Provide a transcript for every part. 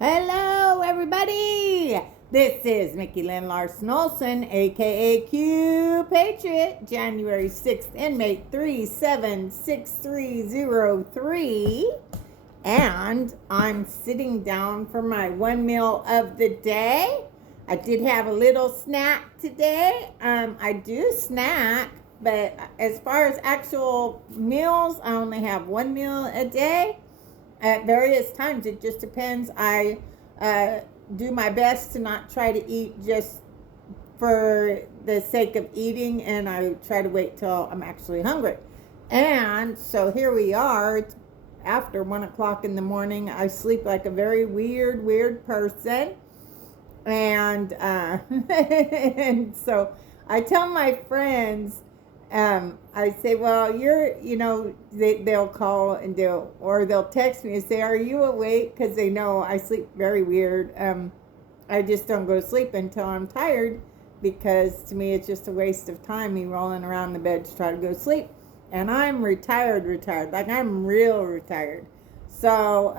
Hello, everybody. This is Mickey Lynn Larson-Olson, aka Q Patriot, January 6th, inmate 376303. And I'm sitting down for my one meal of the day. I did have a little snack today. I do snack, but as far as actual meals, I only have one meal a day. At various times, it just depends. I do my best to not try to eat just for the sake of eating, and I try to wait till I'm actually hungry. And so here we are. It's after 1 o'clock in the morning. I sleep like a very weird person. And, and so I tell my friends, I say, well, they'll call and they'll text me and say, are you awake? Because they know I sleep very weird. I just don't go to sleep until I'm tired, because to me it's just a waste of time, me rolling around the bed to try to go to sleep. And I'm retired, like I'm real retired. So,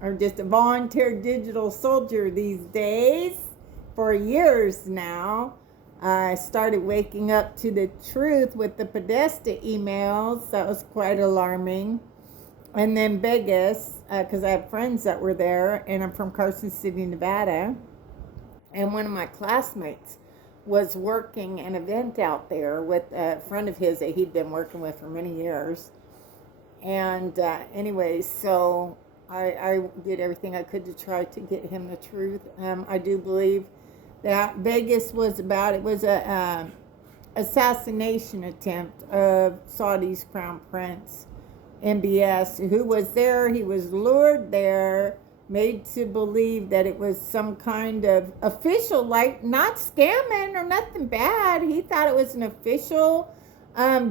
I'm just a volunteer digital soldier these days for years now. I started waking up to the truth with the Podesta emails. That was quite alarming. And then Vegas, because I have friends that were there, and I'm from Carson City, Nevada. And one of my classmates was working an event out there with a friend of his that he'd been working with for many years. And anyways, so I did everything I could to try to get him the truth. I do believe that Vegas was a assassination attempt of Saudi's Crown Prince, MBS, who was there. He was lured there, made to believe that it was some kind of official, like not scamming or nothing bad. He thought it was an official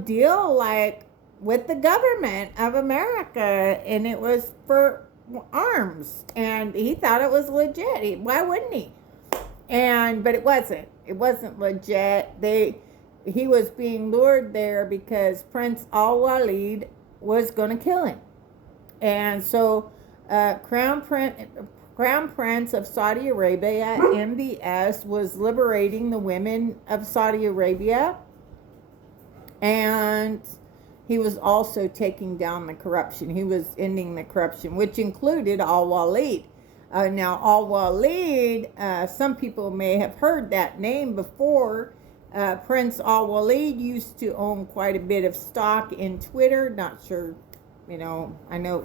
deal, like with the government of America, and it was for arms, and he thought it was legit. Why wouldn't he? But it wasn't legit. He was being lured there because Prince Al-Walid was going to kill him. And so Crown Prince of Saudi Arabia, MBS, was liberating the women of Saudi Arabia, and he was also taking down the corruption. He was ending the corruption, which included Al-Walid. Now, Al-Walid, some people may have heard that name before. Prince Al-Walid used to own quite a bit of stock in Twitter. Not sure, I know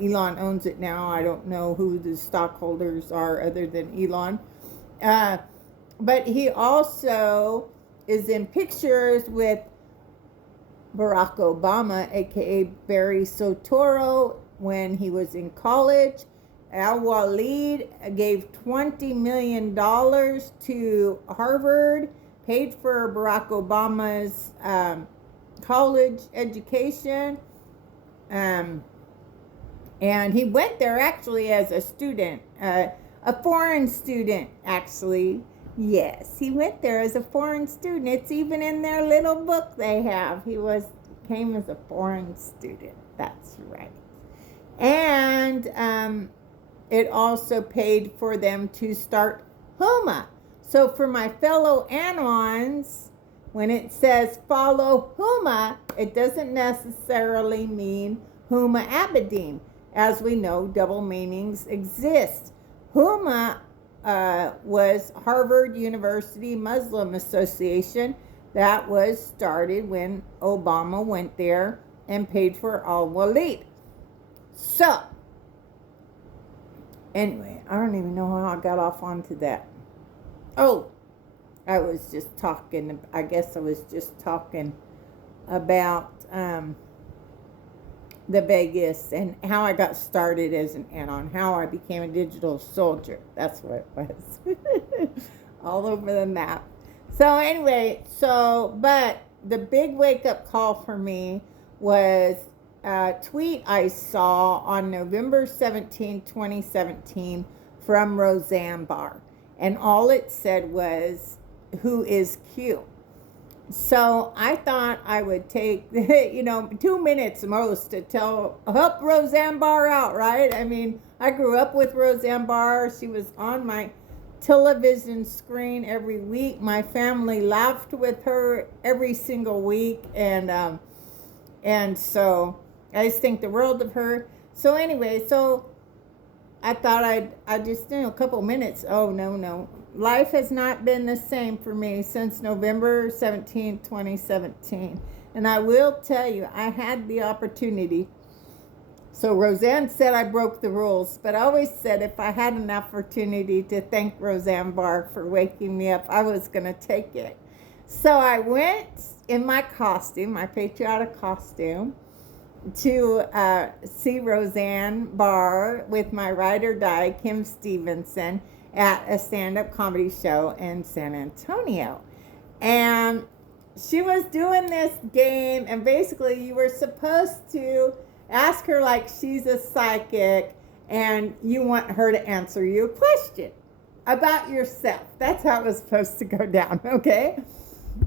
Elon owns it now. I don't know who the stockholders are other than Elon. But he also is in pictures with Barack Obama, aka Barry Soetoro, when he was in college. Al-Walid gave $20 million to Harvard, paid for Barack Obama's college education, and he went there actually as a student, a foreign student, actually. Yes, he went there as a foreign student. It's even in their little book they have. He came as a foreign student. That's right. And it also paid for them to start Huma. So for my fellow Anons, when it says follow Huma, it doesn't necessarily mean Huma Abedin. As we know, double meanings exist. Huma was Harvard University Muslim Association. That was started when Obama went there and paid for Al-Walid. So, anyway, I don't even know how I got off onto that. Oh, I was just talking about the Vegas and how I got started as an Anon, how I became a digital soldier. That's what it was. All over the map. So anyway, but the big wake-up call for me was a tweet I saw on November 17, 2017 from Roseanne Barr. And all it said was, who is Q? So I thought I would take, 2 minutes most to help Roseanne Barr out, right? I mean, I grew up with Roseanne Barr. She was on my television screen every week. My family laughed with her every single week, and so I just think the world of her. So anyway, so I thought I'd just, a couple minutes. Oh, no. Life has not been the same for me since November 17, 2017. And I will tell you, I had the opportunity. So Roseanne said I broke the rules, but I always said if I had an opportunity to thank Roseanne Barr for waking me up, I was going to take it. So I went in my costume, my patriotic costume, to see Roseanne Barr with my ride or die, Kim Stevenson, at a stand-up comedy show in San Antonio. And she was doing this game, and basically you were supposed to ask her like she's a psychic, and you want her to answer you a question about yourself. That's how it was supposed to go down, okay?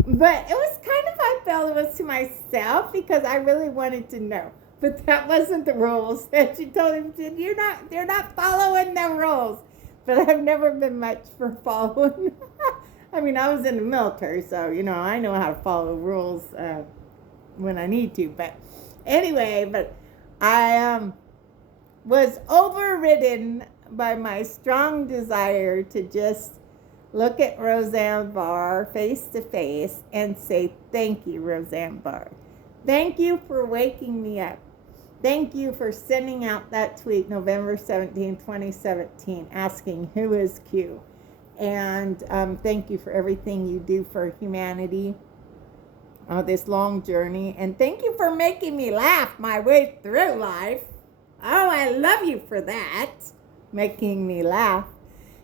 But it was kind of, I felt it was to myself because I really wanted to know. But that wasn't the rules. And she told him, they're not following the rules. But I've never been much for following. I mean, I was in the military, so, I know how to follow rules when I need to. But anyway, I was overridden by my strong desire to just look at Roseanne Barr face to face and say, thank you, Roseanne Barr. Thank you for waking me up. Thank you for sending out that tweet November 17, 2017, asking who is Q. And thank you for everything you do for humanity, this long journey. And thank you for making me laugh my way through life. Oh, I love you for that, making me laugh.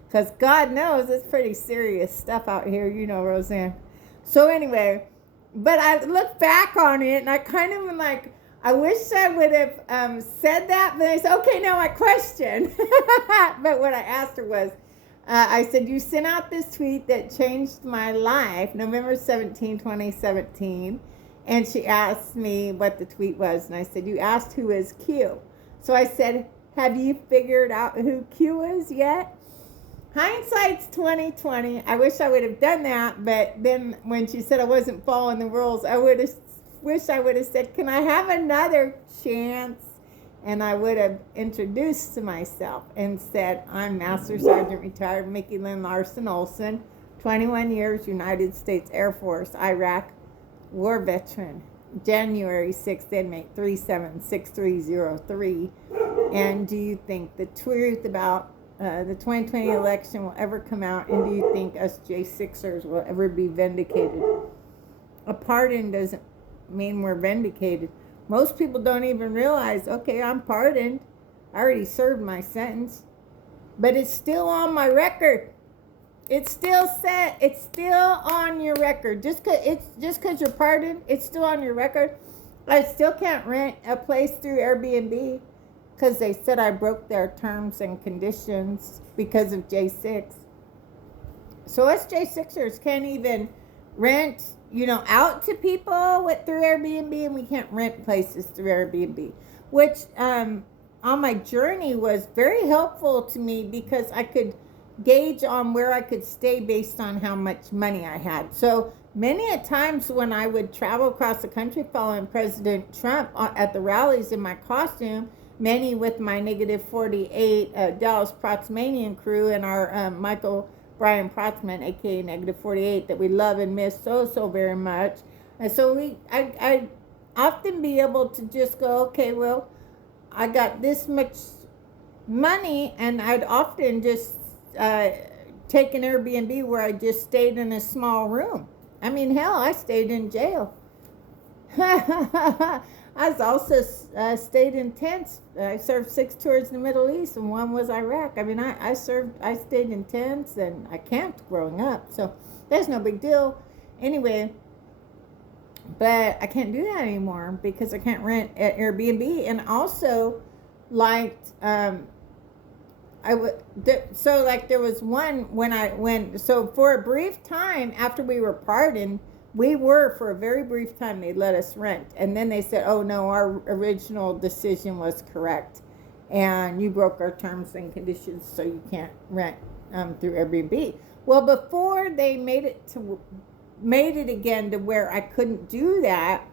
Because God knows it's pretty serious stuff out here, Roseanne. So anyway, but I look back on it and I kind of like, I wish I would have said that, but I said, okay, now my question. But what I asked her was, I said, you sent out this tweet that changed my life, November 17, 2017. And she asked me what the tweet was. And I said, you asked who is Q. So I said, have you figured out who Q is yet? Hindsight's 2020. I wish I would have done that, but then when she said I wasn't following the rules, I would have said, can I have another chance? And I would have introduced myself and said, I'm Master Sergeant Retired Mickey Lynn Larson-Olson, 21 years, United States Air Force, Iraq war veteran, January 6th, inmate 376303. And do you think the truth about the 2020 election will ever come out, and do you think us J6ers will ever be vindicated? A pardon doesn't mean we're vindicated. Most people don't even realize, okay, I'm pardoned. I already served my sentence. But it's still on my record. It's still set. It's still on your record. Just because you're pardoned, it's still on your record. I still can't rent a place through Airbnb because they said I broke their terms and conditions because of J6. So us J6ers can't even rent, out to people through Airbnb, and we can't rent places through Airbnb, which on my journey was very helpful to me because I could gauge on where I could stay based on how much money I had. So many a times when I would travel across the country following President Trump at the rallies in my costume, many with my negative 48 Dallas Proxmanian crew and our Michael Brian Protzman, aka negative 48, that we love and miss so very much. And so I often be able to just go, okay, well, I got this much money, and I'd often just take an Airbnb where I just stayed in a small room. I mean, hell, I stayed in jail. I was also stayed in tents. I served 6 tours in the Middle East, and 1 was Iraq. I mean, I stayed in tents, and I camped growing up. So that's no big deal. Anyway, but I can't do that anymore because I can't rent at Airbnb. And also, there was one so for a brief time after we were pardoned, for a very brief time, they let us rent. And then they said, oh no, our original decision was correct. and you broke our terms and conditions, so you can't rent through Airbnb. Well, before they made it again to where I couldn't do that,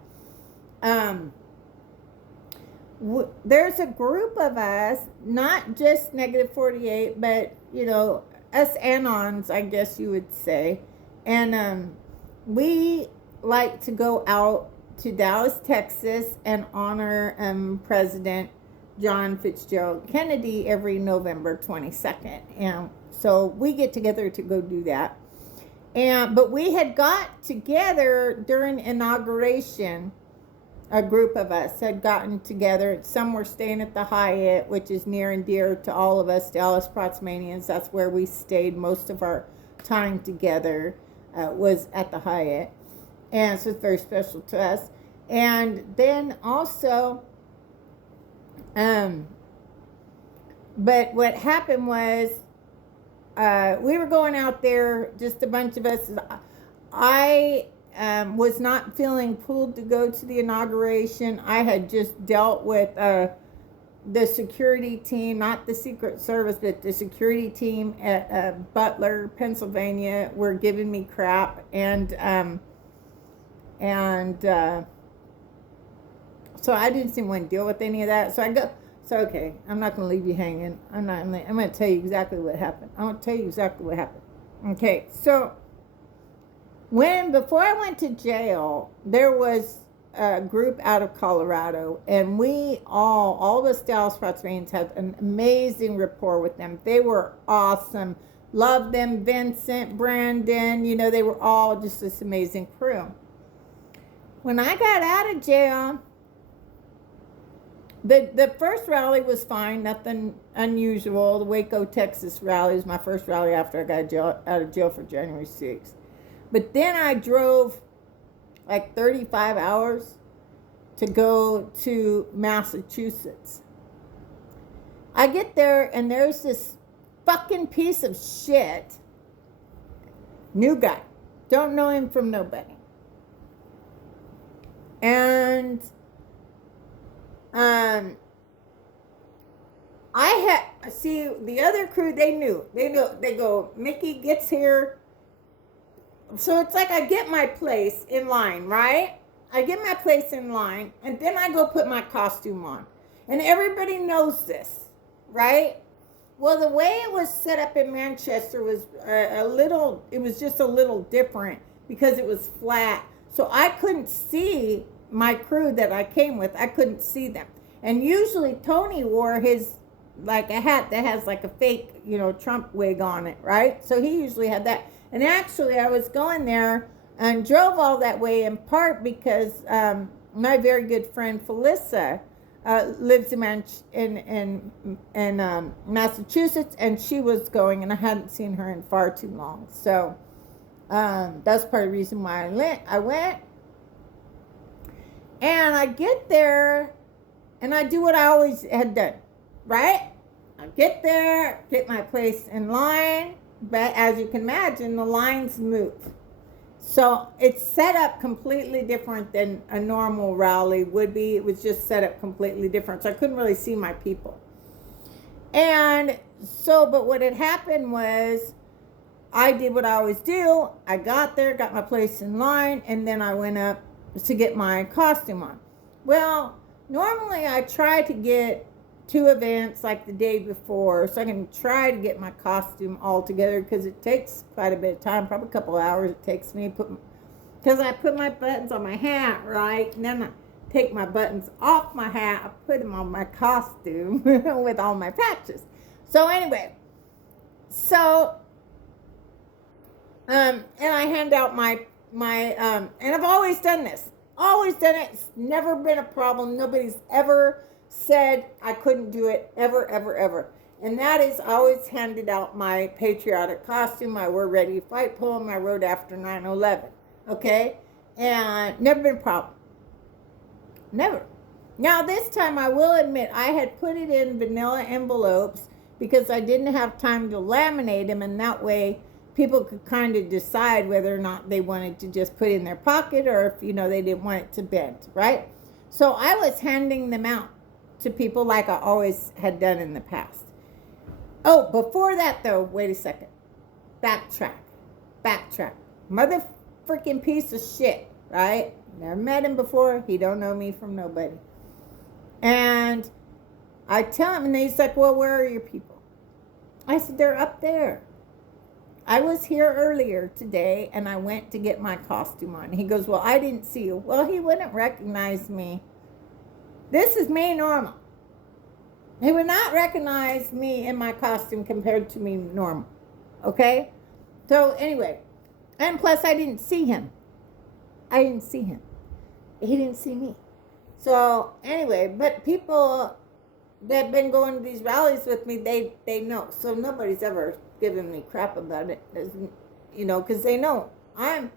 there's a group of us, not just Negative 48, but us Anons, I guess you would say, and we like to go out to Dallas, Texas, and honor President John Fitzgerald Kennedy every November 22nd, and so we get together to go do that. But we had got together during inauguration. A group of us had gotten together. Some were staying at the Hyatt, which is near and dear to all of us Dallas Protsmanians. That's where we stayed most of our time together, was at the Hyatt. And so it's very special to us. And then also, but what happened was, we were going out there, just a bunch of us. I was not feeling pulled to go to the inauguration. I had just dealt with the security team, not the Secret Service, but the security team at Butler, Pennsylvania, were giving me crap, and so I didn't want to deal with any of that. So okay, I'm not going to leave you hanging. I'm going to tell you exactly what happened. Okay, so before I went to jail, there was a group out of Colorado, and we all of us Dallas Protsmanians had an amazing rapport with them. They were awesome. Loved them. Vincent, Brandon, they were all just this amazing crew. When I got out of jail, the first rally was fine, nothing unusual. The Waco, Texas rally was my first rally after I got out of jail for January 6th. But then I drove like 35 hours to go to Massachusetts. I get there, and there's this fucking piece of shit. New guy. Don't know him from nobody. And the other crew, they knew. They go, Mickey gets here. So it's like I get my place in line, right? I get my place in line, and then I go put my costume on. And everybody knows this, right? Well, the way it was set up in Manchester was it was just a little different because it was flat. So I couldn't see my crew that I came with. I couldn't see them. And usually Tony wore his, like, a hat that has like a fake, Trump wig on it, right? So he usually had that. And actually I was going there and drove all that way in part because my very good friend Felissa lives in Massachusetts, and she was going, and I hadn't seen her in far too long. So that's part of the reason why I went. And I get there, and I do what I always had done, right? I get there, get my place in line, but as you can imagine, the lines move. So it's set up completely different than a normal rally would be. It was just set up completely different. So I couldn't really see my people. And so, but what had happened was I did what I always do. I got there, got my place in line, and then I went up to get my costume on. Well, normally I try to get 2 events like the day before, so I can try to get my costume all together, because it takes quite a bit of time, probably a couple of hours it takes me, because I put my buttons on my hat, right, and then I take my buttons off my hat, I put them on my costume with all my patches. So anyway, and I hand out my and I've always done this, it's never been a problem, nobody's ever said I couldn't do it, ever. And that is, I always handed out my patriotic costume, my We're Ready to Fight poem I wrote after 9/11, okay? And never been a problem. Never. Now this time I will admit I had put it in vanilla envelopes because I didn't have time to laminate them, and that way people could kind of decide whether or not they wanted to just put it in their pocket or if, they didn't want it to bend, right? So I was handing them out. to people like I always had done in the past. Oh, before that though, wait a second. Backtrack. Mother freaking piece of shit, right? Never met him before. He don't know me from nobody. And I tell him, and he's like, well, where are your people? I said, they're up there. I was here earlier today, and I went to get my costume on. He goes, well, I didn't see you. Well, he wouldn't recognize me. This is me normal. He would not recognize me in my costume compared to me normal. Okay? So anyway, and plus I didn't see him. He didn't see me. So anyway, but people that have been going to these rallies with me, they know. So nobody's ever given me crap about it, because they know I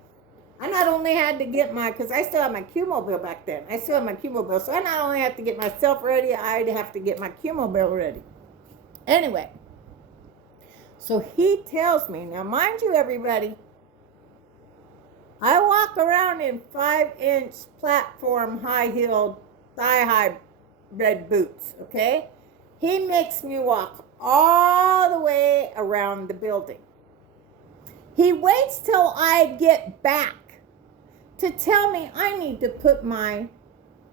not only had to get because I still have my Q-Mobile back then. I still have my Q-Mobile. So I not only have to get myself ready, I'd have to get my Q-Mobile ready. Anyway, so he tells me, now mind you everybody, I walk around in 5-inch platform, high-heeled, thigh-high red boots, okay? He makes me walk all the way around the building. He waits till I get back to tell me I need to put my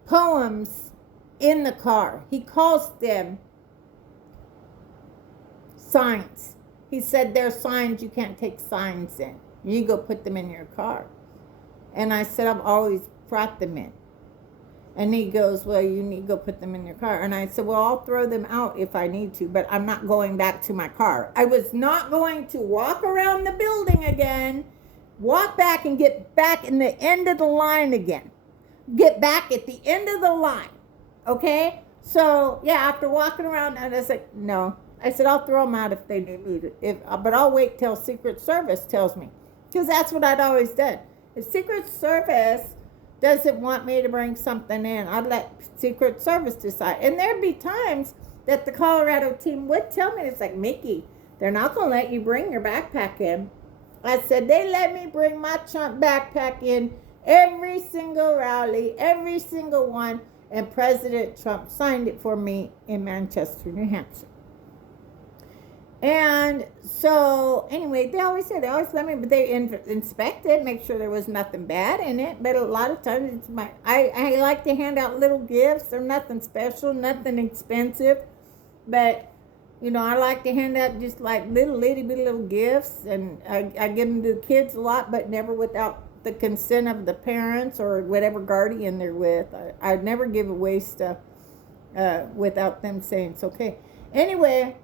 poems in the car. He calls them signs. He said they're signs, you can't take signs in. You go put them in your car. And I said, I've always brought them in. And he goes, well, you need to go put them in your car. And I said, well, I'll throw them out if I need to, but I'm not going back to my car. I was not going to walk around the building again, walk back and get back in the end of the line again. Get back at the end of the line. Okay? So, yeah, after walking around, and I was like, no. I said, I'll throw them out if they need it. But I'll wait till Secret Service tells me. Because that's what I'd always done. If Secret Service doesn't want me to bring something in, I'd let Secret Service decide. And there'd be times that the Colorado team would tell me, it's like, Mickey, they're not going to let you bring your backpack in. I said, they let me bring my Trump backpack in every single rally, every single one, and President Trump signed it for me in Manchester, New Hampshire. And so, anyway, they always let me, but they inspect it, make sure there was nothing bad in it. But a lot of times, it's I like to hand out little gifts. They're nothing special, nothing expensive. But, I like to hand out just like little gifts. And I give them to the kids a lot, but never without the consent of the parents or whatever guardian they're with. I'd never give away stuff without them saying it's okay. Anyway,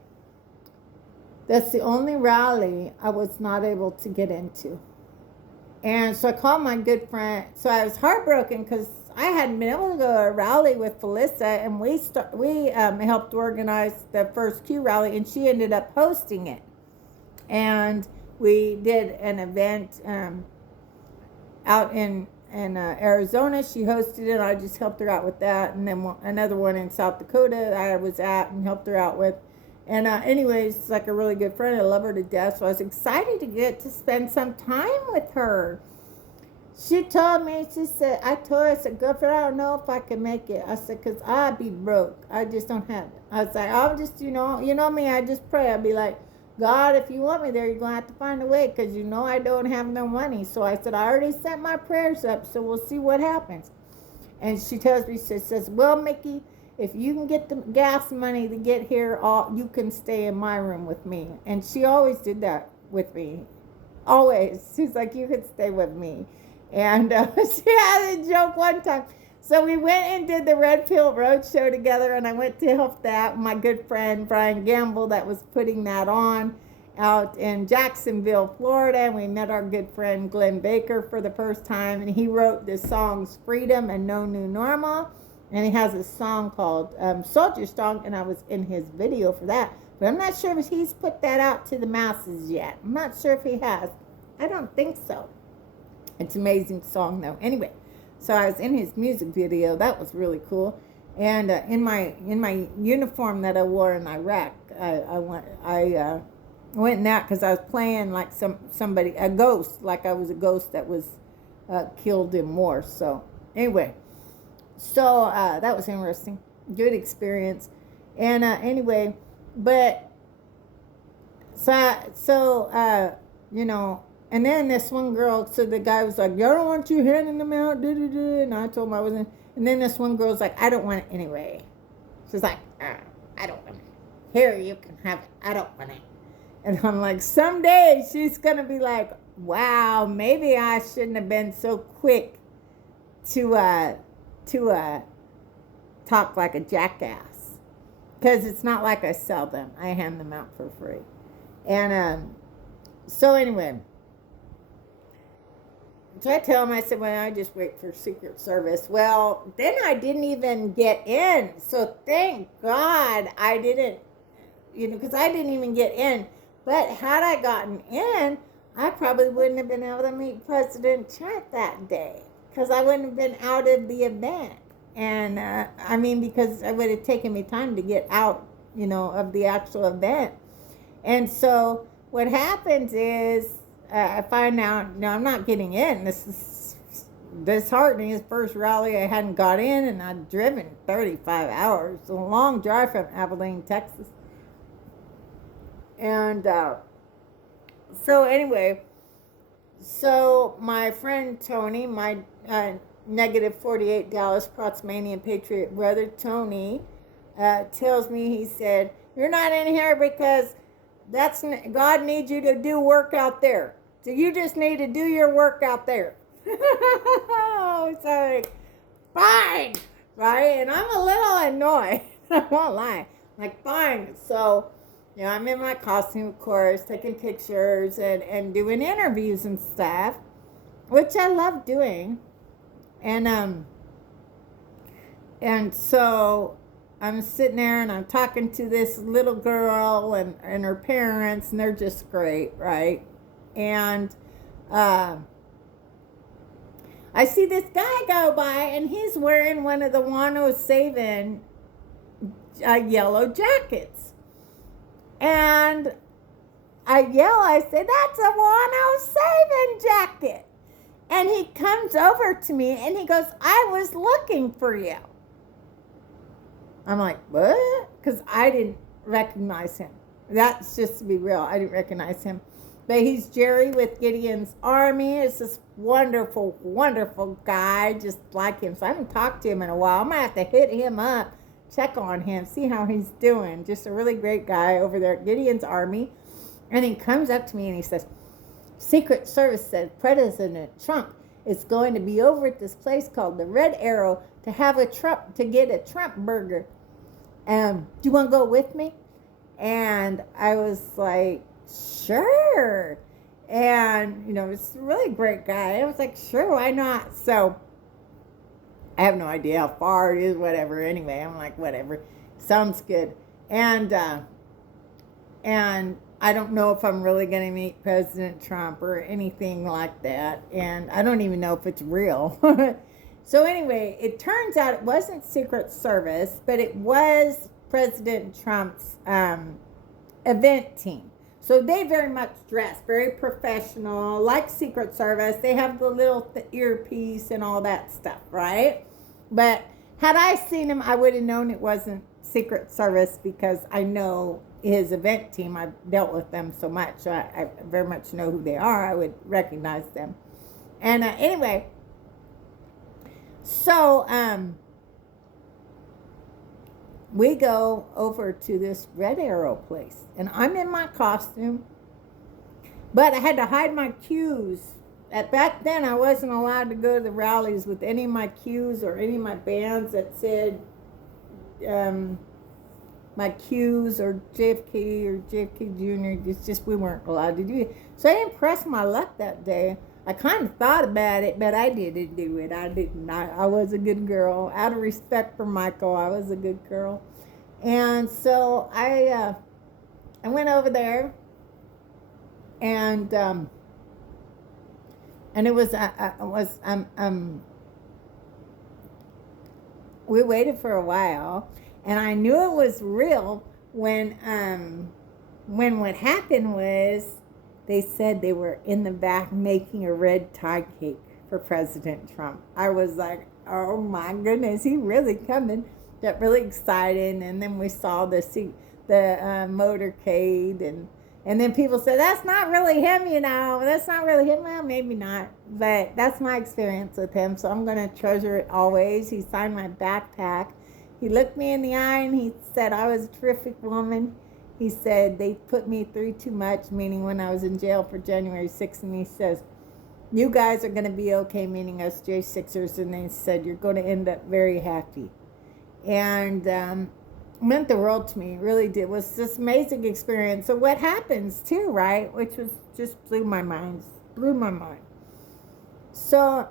that's the only rally I was not able to get into. And so I called my good friend. So I was heartbroken because I hadn't been able to go to a rally with Felissa, and we helped organize the first Q rally, and she ended up hosting it. And we did an event out in Arizona. She hosted it. I just helped her out with that. And then another one in South Dakota I was at and helped her out with. And anyways, it's like a really good friend. I love her to death. So I was excited to get to spend some time with her. She told me, I told her, I said, girlfriend, I don't know if I can make it. I said, because I'd be broke. I just don't have it. I was like, I'll just, you know me, I just pray. I'd be like, God, if you want me there, you're going to have to find a way, because I don't have no money. So I said, I already sent my prayers up, so we'll see what happens. And she tells me, she says, well, Mickey, if you can get the gas money to get here, you can stay in my room with me. And she always did that with me. Always. She's like, you could stay with me. And she had a joke one time. So we went and did the Red Pill Road Show together, and I went to help that. My good friend Brian Gamble that was putting that on out in Jacksonville, Florida. And we met our good friend Glenn Baker for the first time, and he wrote the songs Freedom and No New Normal. And he has a song called Soldier Strong, and I was in his video for that. But I'm not sure if he's put that out to the masses yet. I'm not sure if he has. I don't think so. It's an amazing song, though. Anyway, so I was in his music video. That was really cool. And in my uniform that I wore in Iraq, I went in that because I was playing like a ghost, like I was a ghost that was killed in war. So anyway. So that was interesting. good experience. And anyway, but you know, and then this one girl, so the guy was like, "I don't want you handing them out," and I told him I wasn't. And then this one girl's like, "I don't want it anyway." She's like, "I don't want it. Here, you can have it. I don't want it." And I'm like, someday she's gonna be like, "Wow, maybe I shouldn't have been so quick to talk like a jackass, because it's not like I sell them. I hand them out for free." And so anyway, so I tell him, I said, "Well, I just wait for Secret Service." Well, then I didn't even get in. So thank God I didn't, because I didn't even get in. But had I gotten in, I probably wouldn't have been able to meet President Trump that day, because I wouldn't have been out of the event. And I mean, because it would have taken me time to get out, of the actual event. And so what happens is, I find out, no, I'm not getting in. This is disheartening. His first rally, I hadn't got in, and I'd driven 35 hours. It's a long drive from Abilene, Texas. And so anyway, so my friend Tony, my negative 48 Dallas Protsmanian Patriot brother Tony, tells me, he said, "You're not in here because God needs you to do work out there. So you just need to do your work out there." It's like, fine, right? And I'm a little annoyed. I won't lie. Like, fine. So, I'm in my costume, of course, taking pictures and doing interviews and stuff, which I love doing. And so I'm sitting there and I'm talking to this little girl and her parents, and they're just great, right? And I see this guy go by, and he's wearing one of the 107 yellow jackets. And I yell, I say, "That's a 107 jacket." And he comes over to me and he goes, "I was looking for you." I'm like, "What?" Because I didn't recognize him. That's just to be real. I didn't recognize him. But he's Jerry with Gideon's Army. It's this wonderful, wonderful guy, just like him. So I haven't talked to him in a while. I'm going to have to hit him up, check on him, see how he's doing. Just a really great guy over there at Gideon's Army. And he comes up to me and he says, "Secret Service said President Trump is going to be over at this place called the Red Arrow to get a Trump burger. Do you want to go with me?" And I was like, "Sure." And, it's a really great guy. I was like, "Sure, why not?" So I have no idea how far it is, whatever. Anyway, I'm like, whatever. Sounds good. And I don't know if I'm really going to meet President Trump or anything like that. And I don't even know if it's real. So anyway, it turns out it wasn't Secret Service, but it was President Trump's event team. So they very much dress very professional, like Secret Service. They have the little earpiece and all that stuff, right? But had I seen him, I would have known it wasn't Secret Service, because I know his event team. I've dealt with them so much. I very much know who they are. I would recognize them. And anyway, so we go over to this Red Arrow place, and I'm in my costume, but I had to hide my cues. Back then, I wasn't allowed to go to the rallies with any of my cues or any of my bands that said my cues or JFK Jr. It's just, we weren't allowed to do it. So I didn't press my luck that day. I kind of thought about it, but I didn't do it. I didn't. I was a good girl. Out of respect for Michael, I was a good girl. And so I went over there, and it was we waited for a while, and I knew it was real when what happened was, they said they were in the back making a red tie cake for President Trump. I was like, "Oh my goodness, he really coming?" got really excited, and then we saw the motorcade, and then people said, that's not really him, that's not really him. Well, maybe not, but that's my experience with him, so I'm going to treasure it always. He signed my backpack. He looked me in the eye and he said I was a terrific woman. He said they put me through too much, meaning when I was in jail for January 6th, and he says, you guys are going to be okay, meaning us J6ers, and they said you're going to end up very happy. And meant the world to me, really did. It was this amazing experience. So what happens too, right, which was just blew my mind. So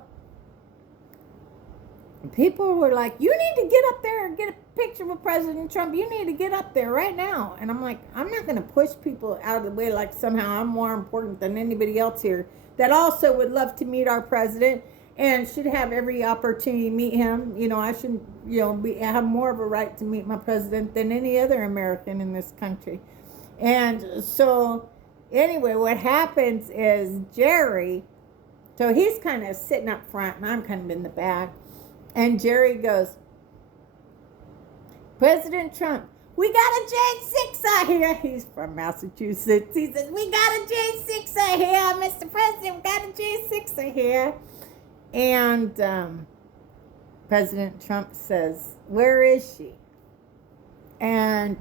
people were like, you need to get up there and get a picture with President Trump. You need to get up there right now. And I'm like, I'm not going to push people out of the way like somehow I'm more important than anybody else here that also would love to meet our president and should have every opportunity to meet him. I should, have more of a right to meet my president than any other American in this country. And so anyway, what happens is Jerry, so he's kind of sitting up front and I'm kind of in the back. And Jerry goes, President Trump, we got a J6 out here. He's from Massachusetts. He says, we got a J6 out here, Mr. President. We got a J6 out here. And President Trump says, where is she? And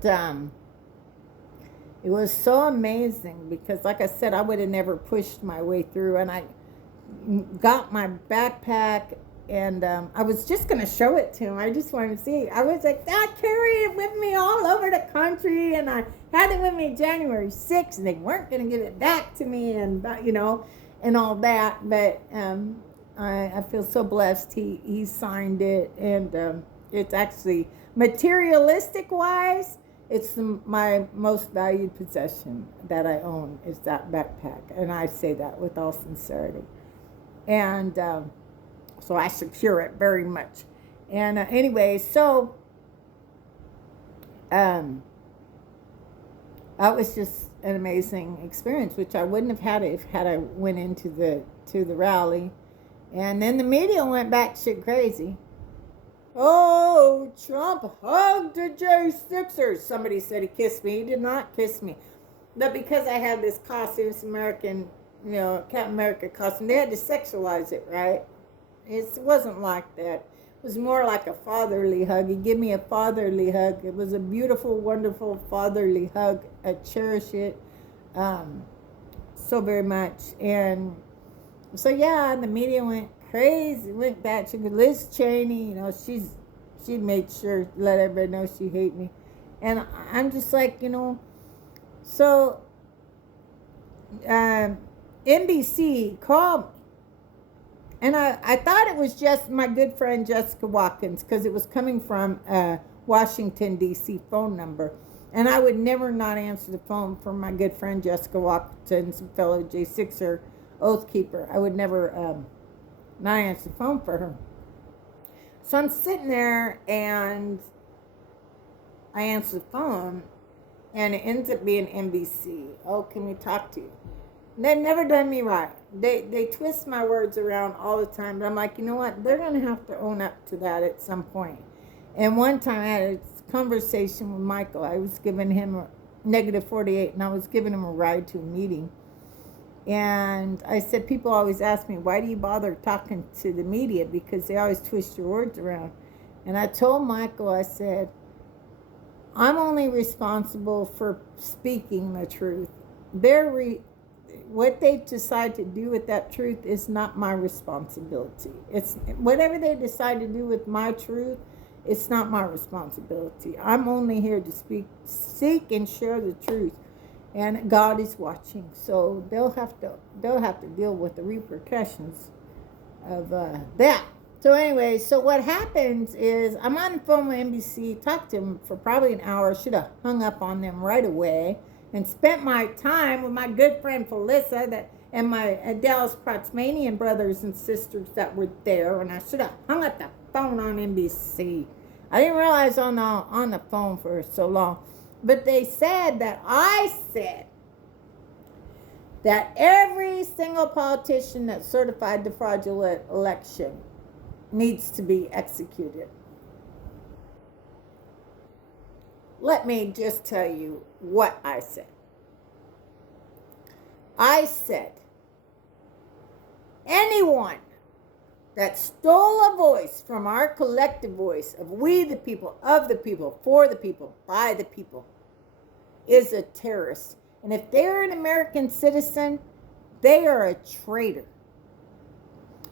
it was so amazing because, like I said, I would have never pushed my way through. And I got my backpack. And I was just going to show it to him. I just wanted to see. I was like, I carry it with me all over the country. And I had it with me January 6th. And they weren't going to give it back to me and, and all that. But I feel so blessed. He signed it. And it's actually, materialistic-wise, it's my most valued possession that I own is that backpack. And I say that with all sincerity. And so I secure it very much. And anyway, so that was just an amazing experience, which I wouldn't have had if I went into the rally. And then the media went batshit crazy. Oh, Trump hugged the J6ers. Somebody said he kissed me. He did not kiss me. But because I had this costume, this American, Captain America costume, they had to sexualize it, right? It wasn't like that. It was more like a fatherly hug. He gave me a fatherly hug. It was a beautiful, wonderful fatherly hug. I cherish it so very much. And so, yeah, the media went crazy, went back to Liz Cheney. She made sure to let everybody know she hated me. And I'm just like, so NBC called me. And I thought it was just my good friend Jessica Watkins because it was coming from a Washington, D.C. phone number. And I would never not answer the phone for my good friend Jessica Watkins, fellow J6er oath keeper. I would never not answer the phone for her. So I'm sitting there and I answer the phone and it ends up being NBC. Oh, can we talk to you? They've never done me right. They twist my words around all the time. But I'm like, you know what? They're going to have to own up to that at some point. And one time I had a conversation with Michael. I was giving him a -48, and I was giving him a ride to a meeting. And I said, people always ask me, why do you bother talking to the media? Because they always twist your words around. And I told Michael, I said, I'm only responsible for speaking the truth. What they decide to do with that truth is not my responsibility. It's whatever they decide to do with my truth, it's not my responsibility. I'm only here to seek and share the truth, and God is watching. So they'll have to deal with the repercussions of that. So anyway, so what happens is I'm on the phone with NBC, talked to them for probably an hour. Should have hung up on them right away. And spent my time with my good friend Felissa and my Dallas Proxmanian brothers and sisters that were there. And I should have hung up the phone on NBC. I didn't realize on the phone for so long. But they said that I said that every single politician that certified the fraudulent election needs to be executed. let me just tell you what I said. I said, anyone that stole a voice from our collective voice of we the people, of the people, for the people, by the people, is a terrorist. And if they're an American citizen, they are a traitor.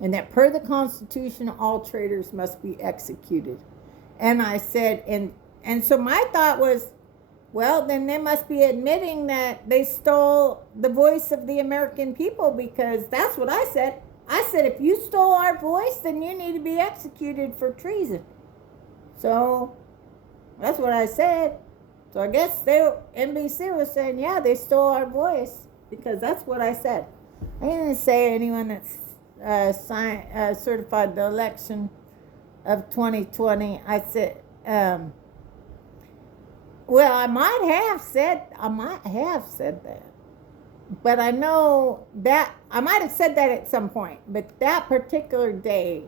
And that per the Constitution, all traitors must be executed. And I said, and so my thought was, well, then they must be admitting that they stole the voice of the American people, because that's what I said. I said, if you stole our voice, then you need to be executed for treason. So that's what I said. So I guess NBC was saying, yeah, they stole our voice, because that's what I said. I didn't say anyone that's certified the election of 2020. I said, well, I might have said that. But I know that I might have said that at some point. But that particular day,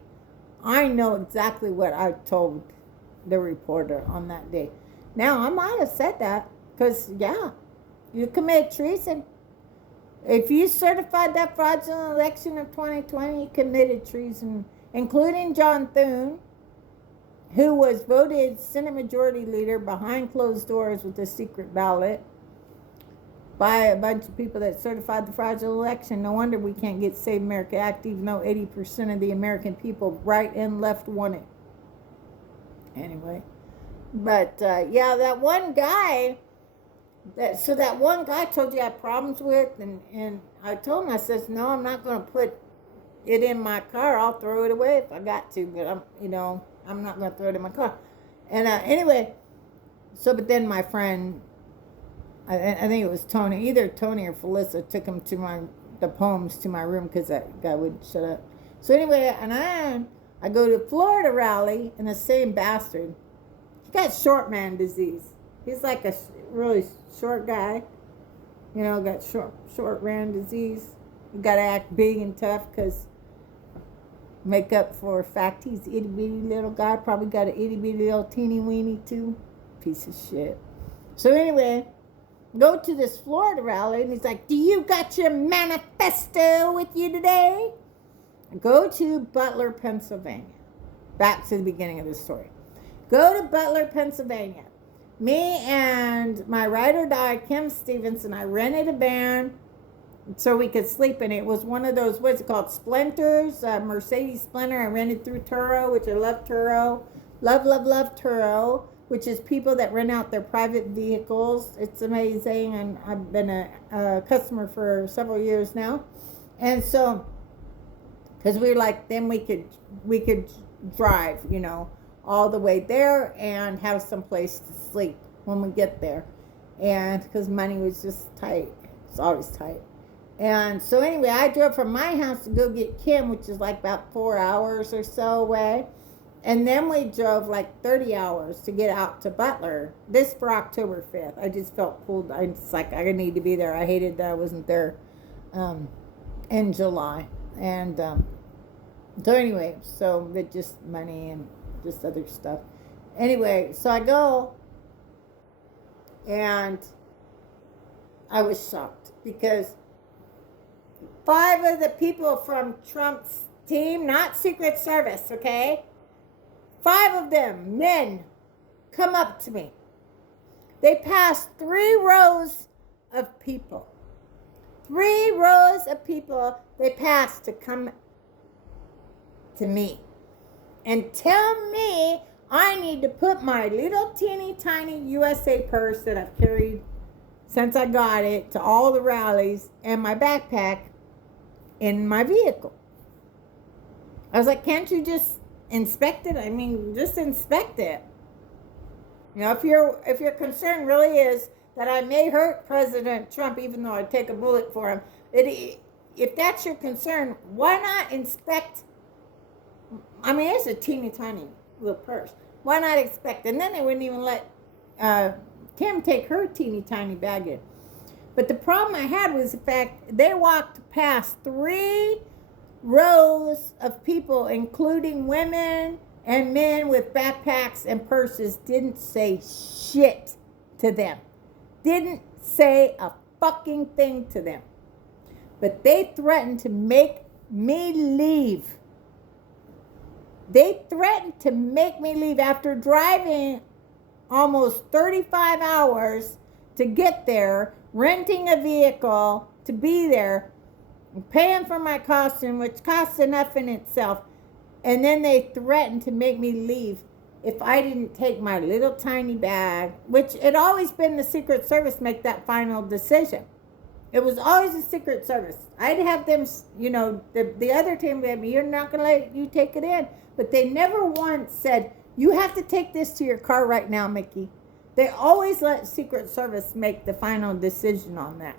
I know exactly what I told the reporter on that day. Now, I might have said that because, yeah, you commit treason. If you certified that fraudulent election of 2020, you committed treason, including John Thune, who was voted Senate Majority Leader behind closed doors with a secret ballot by a bunch of people that certified the fraudulent election. No wonder we can't get Save America Act, even though 80% of the American people, right and left, want it. Anyway, but yeah, that one guy told you I had problems with, and I told him, I says, no, I'm not going to put it in my car. I'll throw it away if I got to, but I'm not going to throw it in my car. And anyway, so, but then my friend, I think it was Tony, either Tony or Felissa, took him to the poems to my room because that guy wouldn't shut up. So anyway, and I go to a Florida rally, and the same bastard, he got short man disease. He's like a really short guy, got short man disease. You got to act big and tough because make up for the fact he's an itty bitty little guy. Probably got an itty bitty little teeny weeny too. Piece of shit. So anyway, go to this Florida rally, and he's like, do you got your manifesto with you today? Go to Butler, Pennsylvania. Back to the beginning of the story. Go to Butler, Pennsylvania. Me and my ride or die, Kim Stevenson, I rented a van so we could sleep in it. It was one of those, what's it called, Splinters, Mercedes Splinter. I rented through Turo, which I love Turo. Love Turo, which is people that rent out their private vehicles. It's amazing, and I've been a customer for several years now. And so, because we were like, then we could drive, all the way there and have some place to sleep when we get there. And because money was just tight. It's always tight. And so anyway, I drove from my house to go get Kim, which is like about 4 hours or so away. And then we drove like 30 hours to get out to Butler. This for October 5th. I just felt pulled. I need to be there. I hated that I wasn't there in July. And so anyway, so it just money and just other stuff. Anyway, so I go, and I was shocked because 5 of the people from Trump's team, not Secret Service, okay? 5 of them, men, come up to me. They passed 3 rows of people. 3 rows of people they passed to come to me and tell me I need to put my little teeny tiny USA purse that I've carried since I got it to all the rallies and my backpack in my vehicle. I was like, can't you just inspect it? I mean, just inspect it. If your concern really is that I may hurt President Trump, even though I'd take a bullet for him, if that's your concern, why not inspect? I mean, it's a teeny tiny little purse. Why not expect? And then they wouldn't even let Kim take her teeny tiny bag in. But the problem I had was the fact they walked past 3 rows of people, including women and men with backpacks and purses, didn't say shit to them. Didn't say a fucking thing to them. But they threatened to make me leave. They threatened to make me leave after driving almost 35 hours to get there, renting a vehicle to be there, paying for my costume, which costs enough in itself. And then they threatened to make me leave if I didn't take my little tiny bag, which it always been the Secret Service make that final decision. It was always the Secret Service. I'd have them, the other team would me, you're not going to let you take it in. But they never once said, you have to take this to your car right now, Mickey. They always let Secret Service make the final decision on that.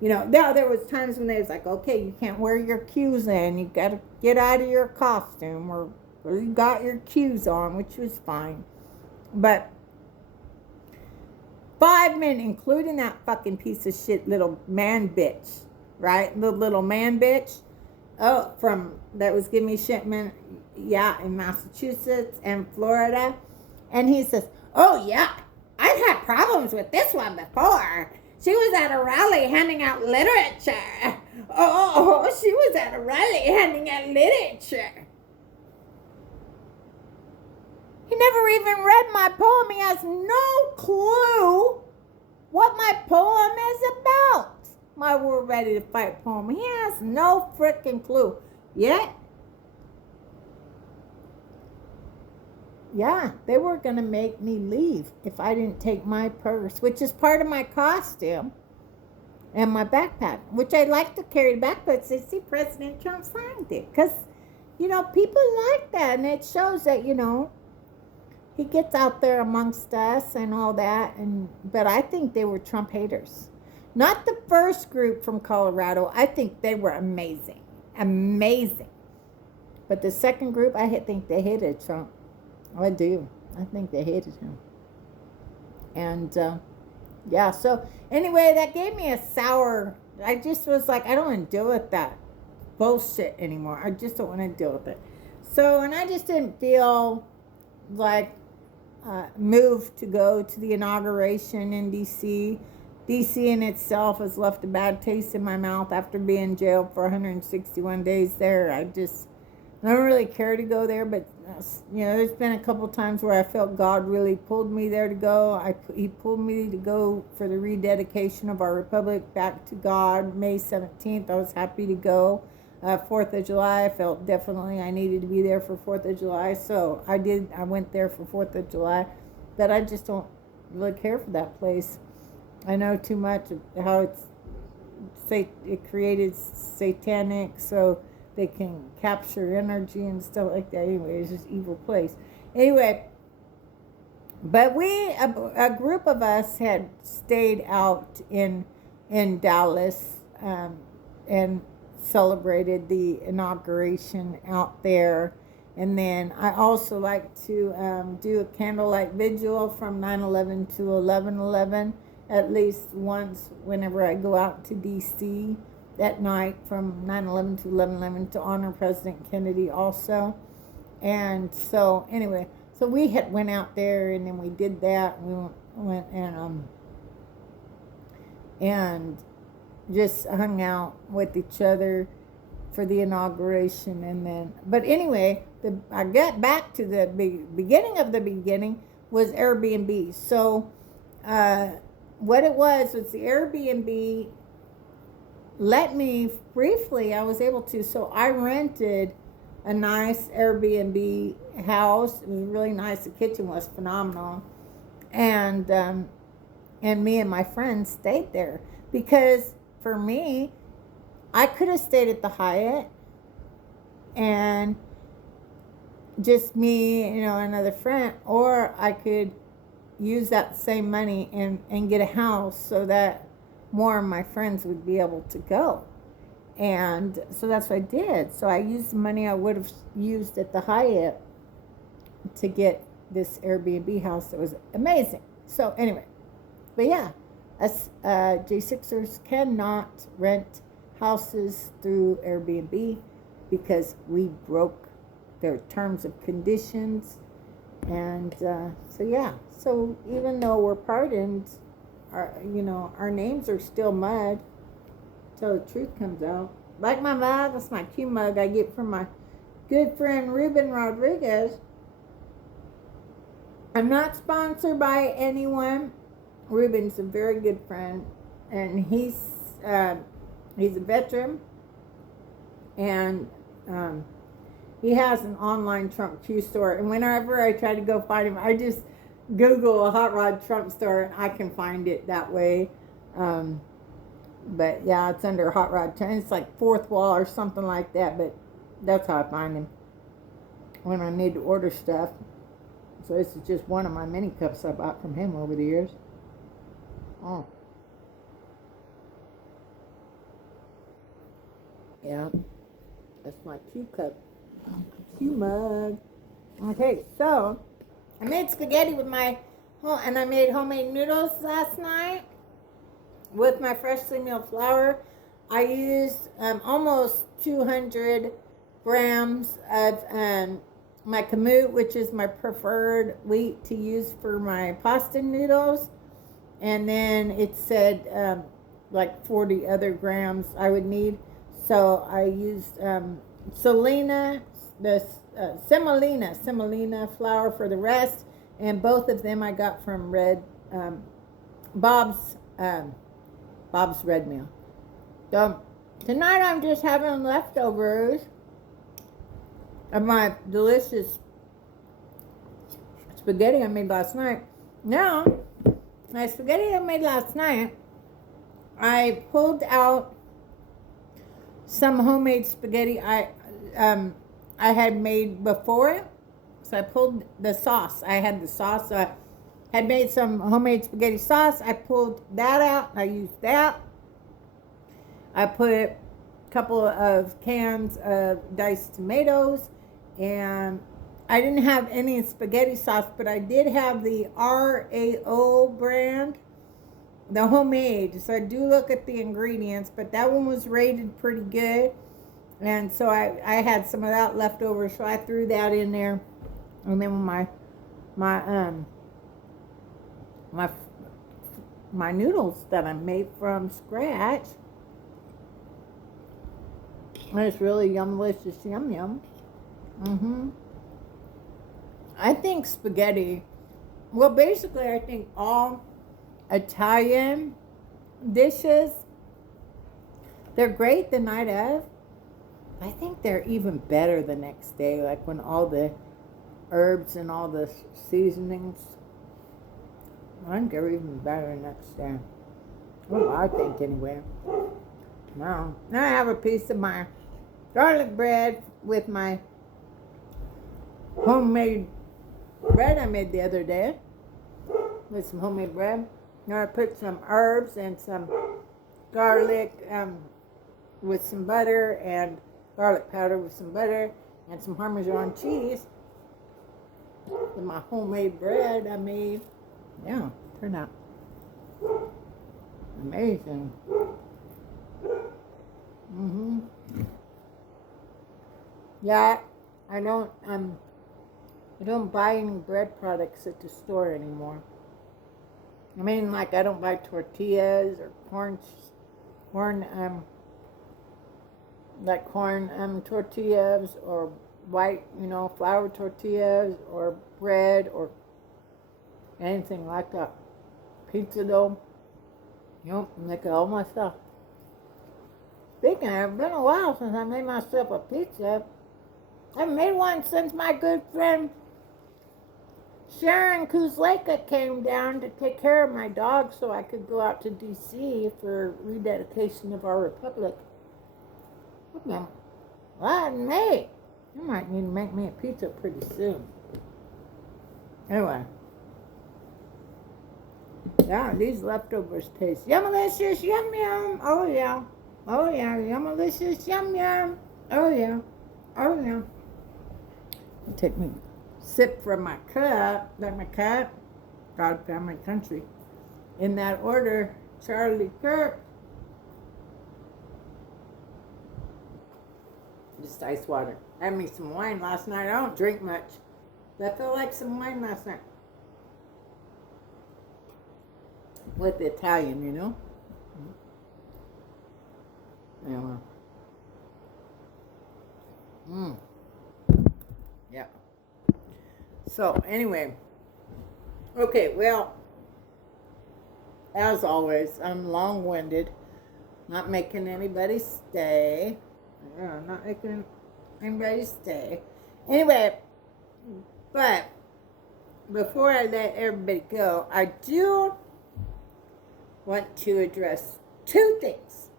Now there was times when they was like, okay, you can't wear your cues in. You got to get out of your costume or you got your cues on, which was fine. But 5 men, including that fucking piece of shit little man bitch, right? The little man bitch. Oh, that was giving me shipment, in Massachusetts and Florida. And he says, oh, yeah, I've had problems with this one before. She was at a rally handing out literature. Oh, she was at a rally handing out literature. He never even read my poem. He has no clue what my poem is about. My We're Ready to Fight poem. He has no freaking clue. Yet, they were going to make me leave if I didn't take my purse, which is part of my costume, and my backpack, which I like to carry back, but see, President Trump signed it. Because, people like that, and it shows that, he gets out there amongst us and all that. But I think they were Trump haters. Not the first group from Colorado. I think they were amazing. Amazing. But the second group, I think they hated Trump. I do. I think they hated him. And, so anyway, that gave me a sour, I just was like, I don't want to deal with that bullshit anymore. I just don't want to deal with it. So, and I just didn't feel like moved to go to the inauguration in D.C. D.C. in itself has left a bad taste in my mouth after being in jail for 161 days there. I don't really care to go there, but there's been a couple times where I felt God really pulled me there to go. He pulled me to go for the rededication of our republic back to God, May 17th. I was happy to go. 4th of July, I felt definitely I needed to be there for 4th of July, so I did. I went there for 4th of July, but I just don't really care for that place. I know too much of how it created satanic, so they can capture energy and stuff like that. Anyway, it's just an evil place. Anyway, but a group of us had stayed out in Dallas and celebrated the inauguration out there. And then I also like to do a candlelight vigil from 9/11 to 11/11 at least once whenever I go out to D.C. that night from 9/11 to 11/11 to honor President Kennedy also. And so anyway, so we had went out there and then we did that. We went and just hung out with each other for the inauguration. And then, but anyway, I got back to the beginning of the beginning was Airbnb. So what it was the Airbnb let me briefly, I was able to, so I rented a nice Airbnb house. It was really nice. The kitchen was phenomenal. And me and my friends stayed there because for me, I could have stayed at the Hyatt and just me, another friend, or I could use that same money and get a house so that more of my friends would be able to go. And so that's what I did. So I used the money I would have used at the Hyatt to get this Airbnb house that was amazing. So anyway, but yeah, us J6ers cannot rent houses through Airbnb because we broke their terms and conditions. And so yeah, so even though we're pardoned, our names are still mud till the truth comes out. Like my mug, that's my Q mug I get from my good friend Ruben Rodriguez. I'm not sponsored by anyone. Ruben's a very good friend, and he's a veteran, and he has an online Trump Q store. And whenever I try to go find him, I just Google a hot rod Trump store, and I can find it that way. But yeah, it's under hot rod Trump. It's like fourth wall or something like that. But that's how I find him when I need to order stuff. So this is just one of my many cups I bought from him over the years. Oh. Yeah. That's my Q cup. Q mug. Okay, so I made spaghetti with and I made homemade noodles last night with my freshly milled flour. I used almost 200 grams of my kamut, which is my preferred wheat to use for my pasta noodles. And then it said like 40 other grams I would need. So I used semolina flour for the rest. And both of them I got from Bob's Red Mill. So tonight I'm just having leftovers of my delicious spaghetti I made last night. Now, my spaghetti I made last night, I pulled out some homemade spaghetti I had made before. So I pulled the sauce. I had the sauce. So I had made some homemade spaghetti sauce. I pulled that out. I used that. I put a couple of cans of diced tomatoes, and I didn't have any spaghetti sauce, but I did have the RAO brand, the homemade. So I do look at the ingredients, but that one was rated pretty good. And so I had some of that left over, so I threw that in there. And then my noodles that I made from scratch. And it's really yum-licious, yum-yum. I think spaghetti, well, basically, I think all Italian dishes, they're great the night of. I think they're even better the next day, like when all the herbs and all the seasonings, I think they're even better the next day. Well, I think anyway. Now I have a piece of my garlic bread with my homemade bread I made the other day. With some homemade bread. Now I put some herbs and some garlic with some butter, and garlic powder with some butter, and some Parmesan cheese. With my homemade bread I made. Yeah, turned out amazing. Yeah, I don't buy any bread products at the store anymore. I mean, like, I don't buy tortillas or corn tortillas, or white, flour tortillas, or bread, or anything like that. Pizza dough, make it all myself. Speaking of, it's been a while since I made myself a pizza. I haven't made one since my good friend Sharon Kuzleka came down to take care of my dog so I could go out to D.C. for rededication of our republic. Well, I might need to make me a pizza pretty soon. Anyway. Yeah, these leftovers taste yum-alicious, yum-yum. Oh, yeah. Oh, yeah, yum-alicious, yum-yum. Oh, yeah. Oh, yeah. I'll take me a sip from my cup. Like my cup. God, family, country. In that order, Charlie Kirk. Just ice water. I had me some wine last night. I don't drink much. I felt like some wine last night. With the Italian, you know? Yeah. Yeah. So, anyway. Okay, well, as always, I'm long-winded. Not making anybody stay. Yeah, not making anybody stay. Anyway, but before I let everybody go, I do want to address two things.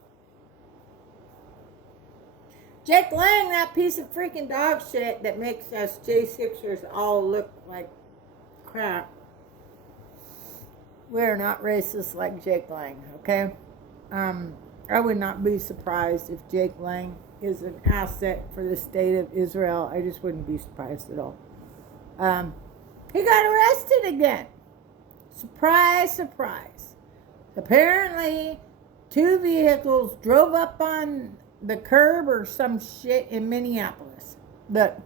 Jake Lang, that piece of freaking dog shit that makes us J6ers all look like crap. We're not racist like Jake Lang, okay? I would not be surprised if Jake Lang is an asset for the state of Israel. I just wouldn't be surprised at all. He got arrested again. Surprise, surprise. Apparently, 2 vehicles drove up on the curb or some shit in Minneapolis. But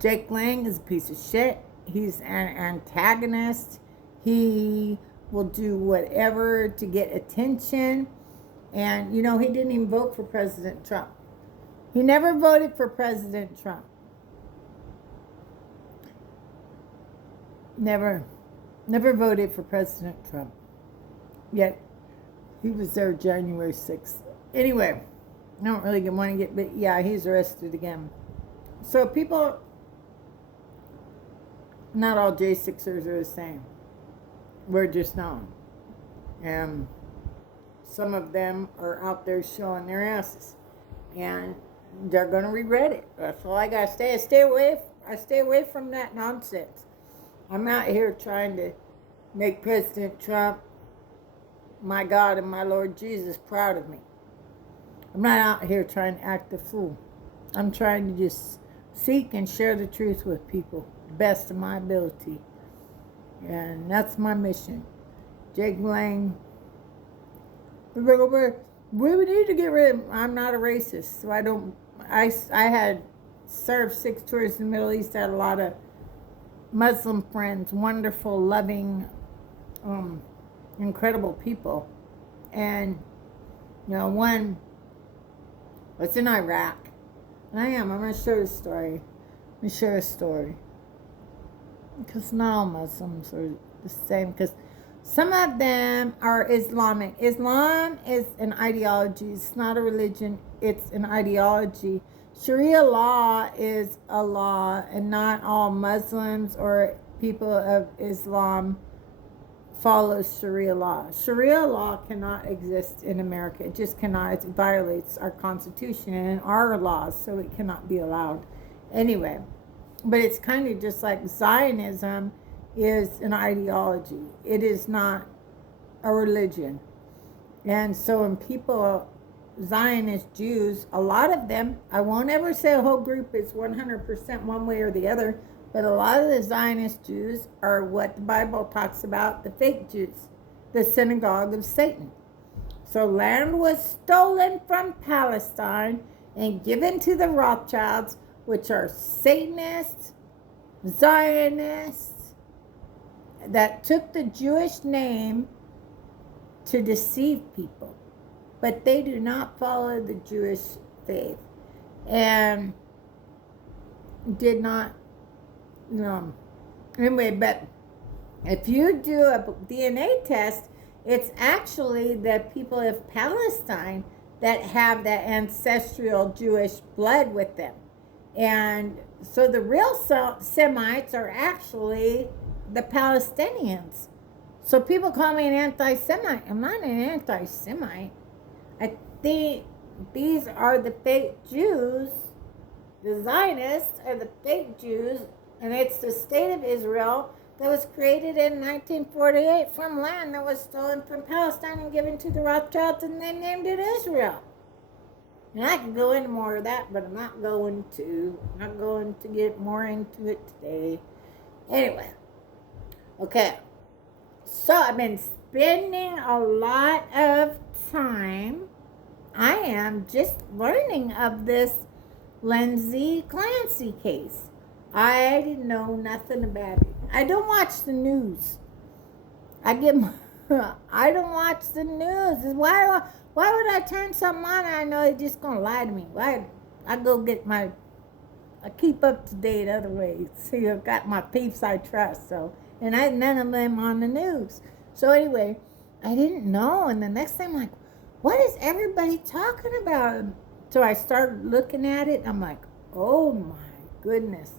Jake Lang is a piece of shit. He's an antagonist. He will do whatever to get attention. And, you know, he didn't even vote for President Trump. He never voted for President Trump. Never voted for President Trump. Yet, he was there January 6th. Anyway, I don't really want to get, but yeah, he's arrested again. So people, not all J6ers are the same. We're just known. And some of them are out there showing their asses. And they're going to regret it. That's all I got to say. I stay away from that nonsense. I'm out here trying to make President Trump, my God and my Lord Jesus, proud of me. I'm not out here trying to act a fool. I'm trying to just seek and share the truth with people, the best of my ability. And that's my mission. Jake Lang. We need to get rid of him. I'm not a racist, so I had served 6 tours in the Middle East. I had a lot of Muslim friends, wonderful, loving, incredible people. And, you know, one was in Iraq. And I'm going to share a story. Because not all Muslims are the same. Because some of them are Islamic. Islam is an ideology. It's not a religion. It's an ideology. Sharia law is a law, and not all Muslims or people of Islam follow Sharia law. Sharia law cannot exist in America. It just cannot. It violates our Constitution and our laws, so it cannot be allowed. Anyway, but it's kind of just like Zionism is an ideology. It is not a religion. And so when people, Zionist Jews, a lot of them, I won't ever say a whole group is 100% one way or the other, but a lot of the Zionist Jews are what the Bible talks about, the fake Jews, the synagogue of Satan. So land was stolen from Palestine and given to the Rothschilds, which are Satanists, Zionists, that took the Jewish name to deceive people. But they do not follow the Jewish faith. And did not, anyway, but if you do a DNA test, it's actually the people of Palestine that have that ancestral Jewish blood with them. And so the real Semites are actually the Palestinians. So people call me an anti-Semite. I'm not an anti-Semite. I think these are the fake Jews. The Zionists are the fake Jews, and it's the state of Israel that was created in 1948 from land that was stolen from Palestine and given to the Rothschilds, and they named it Israel. And I can go into more of that, but I'm not going to. I'm not going to get more into it today. Anyway, okay. So I've been spending a lot of time. I am just learning of this Lindsay Clancy case. I didn't know nothing about it. I don't watch the news. I get my, I don't watch the news. Why would I turn something on and I know they're just gonna lie to me? Why I go get my I keep up to date other ways. See, I've got my peeps I trust. So and I none of them on the news. So anyway, I didn't know, and the next thing I'm like, what is everybody talking about? So I started looking at it. I'm like, oh my goodness.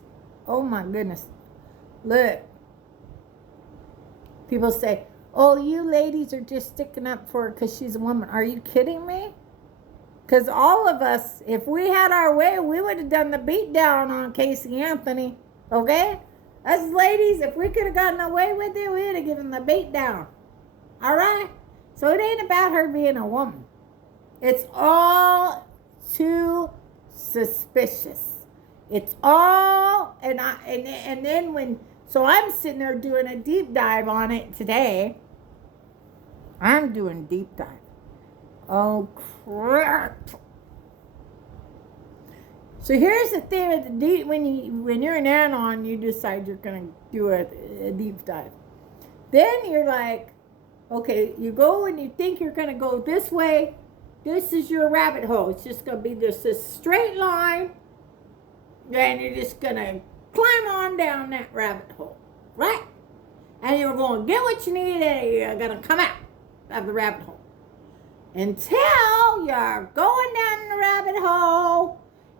Oh my goodness. Look. People say, oh, you ladies are just sticking up for her because she's a woman. Are you kidding me? Because all of us, if we had our way, we would have done the beatdown on Casey Anthony. Okay? Us ladies, if we could have gotten away with it, we would have given the beatdown. All right? So it ain't about her being a woman. It's all too suspicious. It's all, and then when, so I'm sitting there doing a deep dive on it today. I'm doing deep dive. Oh crap! So here's the thing with the deep, when you're an anon, you decide you're gonna do a deep dive. Then you're like, okay, you go and you think you're gonna go this way. This is your rabbit hole. It's just gonna be just this straight line. And you're just gonna climb on down that rabbit hole, right? And you're gonna get what you need and you're gonna come out of the rabbit hole. Until you're going down the rabbit hole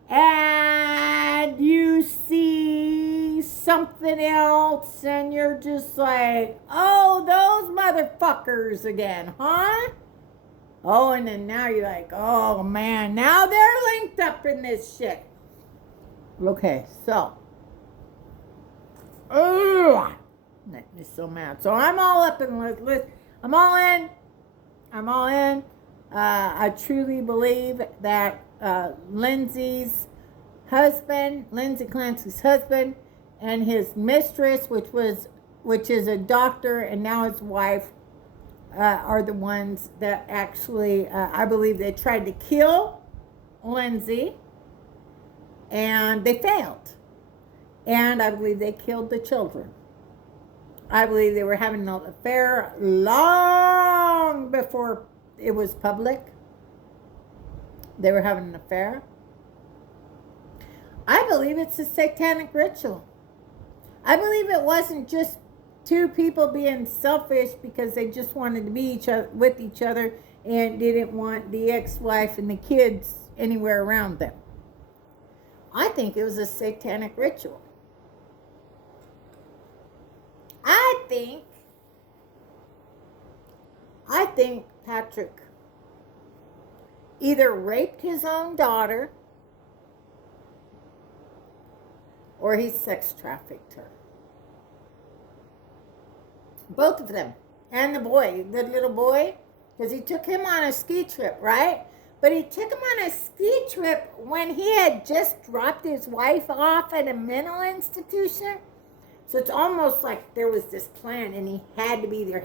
and you see something else and you're just like, oh, those motherfuckers again, huh? Oh, and then now you're like, oh man, now they're linked up in this shit. Okay, so, that is so mad. So I'm all up in list. I'm all in. I truly believe that Lindsay Clancy's husband, and his mistress, which is a doctor, and now his wife, are the ones that actually, I believe they tried to kill Lindsay. And they failed. And I believe they killed the children. I believe they were having an affair long before it was public. They were having an affair. I believe it's a satanic ritual. I believe it wasn't just two people being selfish because they just wanted to be with each other and didn't want the ex-wife and the kids anywhere around them. I think it was a satanic ritual. I think Patrick either raped his own daughter or he sex trafficked her. Both of them. And the little boy, because he took him on a ski trip, right? But he took him on a ski trip when he had just dropped his wife off at a mental institution. So it's almost like there was this plan and he had to be there.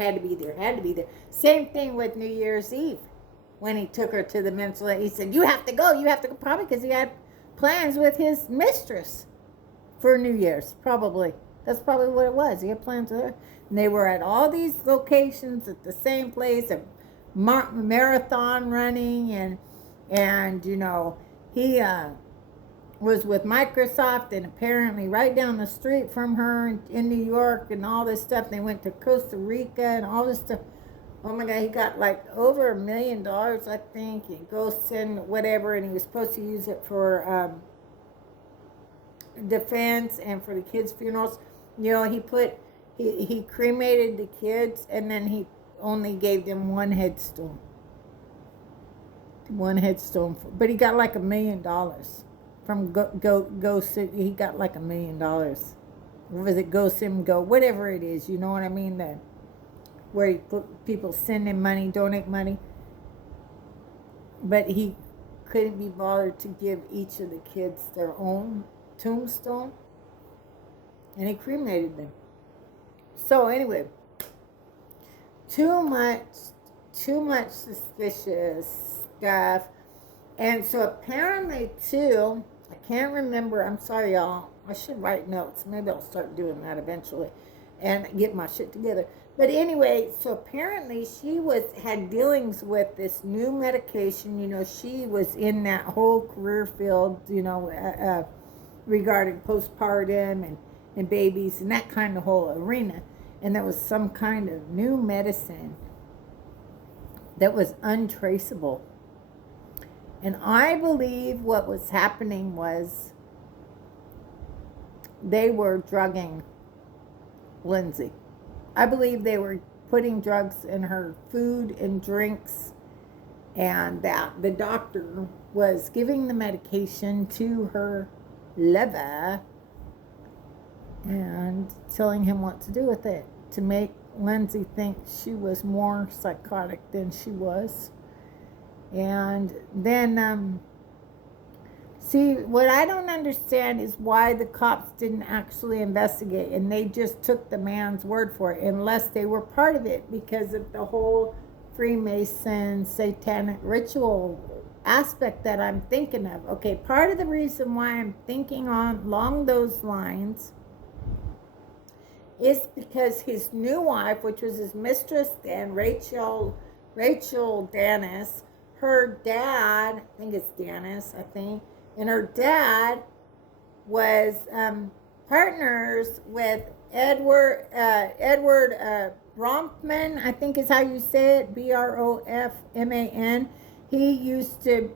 Same thing with New Year's Eve when he took her to the mental. He said, you have to go, probably because he had plans with his mistress for New Year's, probably. That's probably what it was. He had plans with her. And they were at all these locations at the same place, marathon running, and you know, he was with Microsoft, and apparently right down the street from her in New York and all this stuff. They went to Costa Rica and all this stuff. Oh my God, he got like over $1 million, I think. He goes in whatever, and he was supposed to use it for defense and for the kids' funerals. You know, he cremated the kids, and then he only gave them one headstone. But he got like $1 million from Go City. He got like $1 million. Was it Go Sim Go? Whatever it is, you know what I mean? That where people send him money, donate money. But he couldn't be bothered to give each of the kids their own tombstone, and he cremated them. So anyway, too much suspicious stuff. And so apparently too, I can't remember, I'm sorry y'all, I should write notes. Maybe I'll start doing that eventually and get my shit together. But anyway, so apparently she had dealings with this new medication. You know, she was in that whole career field, regarding postpartum and babies and that kind of whole arena. And there was some kind of new medicine that was untraceable. And I believe what was happening was they were drugging Lindsay. I believe they were putting drugs in her food and drinks, and that the doctor was giving the medication to her liver and telling him what to do with it to make Lindsay think she was more psychotic than she was. And then, see, what I don't understand is why the cops didn't actually investigate and they just took the man's word for it, unless they were part of it because of the whole Freemason satanic ritual aspect that I'm thinking of. Okay, part of the reason why I'm thinking along those lines is because his new wife, which was his mistress then, Rachel Dennis, her dad, I think it's Dennis, and her dad was partners with Edward Bronfman, I think is how you say it, Brofman. He used to,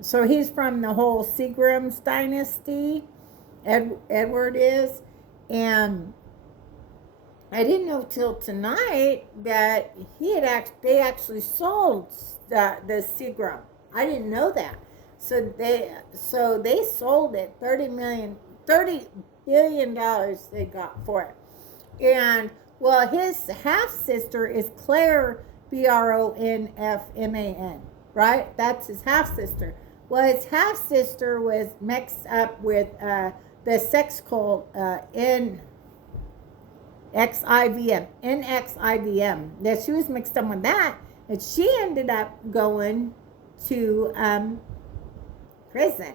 so he's from the whole Seagram's dynasty, Edward is, and I didn't know till tonight that they actually sold the Seagram. I didn't know that. So they sold it, $30 billion they got for it. And well, his half sister is Claire, Bronfman, right? That's his half sister. Well, his half sister was mixed up with the sex cult NXIVM. That she was mixed up with that, and she ended up going to prison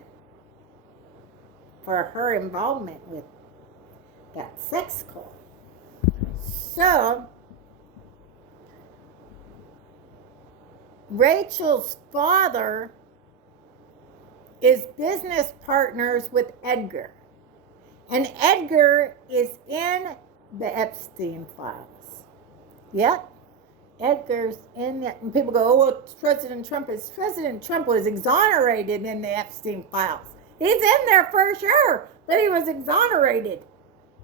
for her involvement with that sex cult. So Rachel's father is business partners with Edgar. And Edgar is in the Epstein files. Yep. Edgar's in the, and people go, oh, well, President Trump was exonerated in the Epstein files. He's in there for sure, but he was exonerated.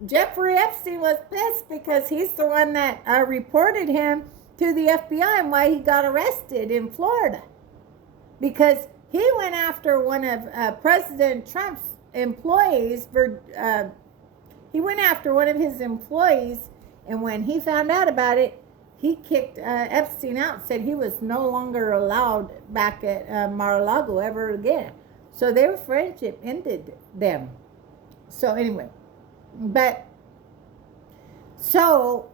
Jeffrey Epstein was pissed because he's the one that reported him to the FBI and why he got arrested in Florida. Because he went after one of President Trump's employees he went after one of his employees, and when he found out about it, he kicked Epstein out, said he was no longer allowed back at Mar-a-Lago ever again. So their friendship ended them. So anyway, so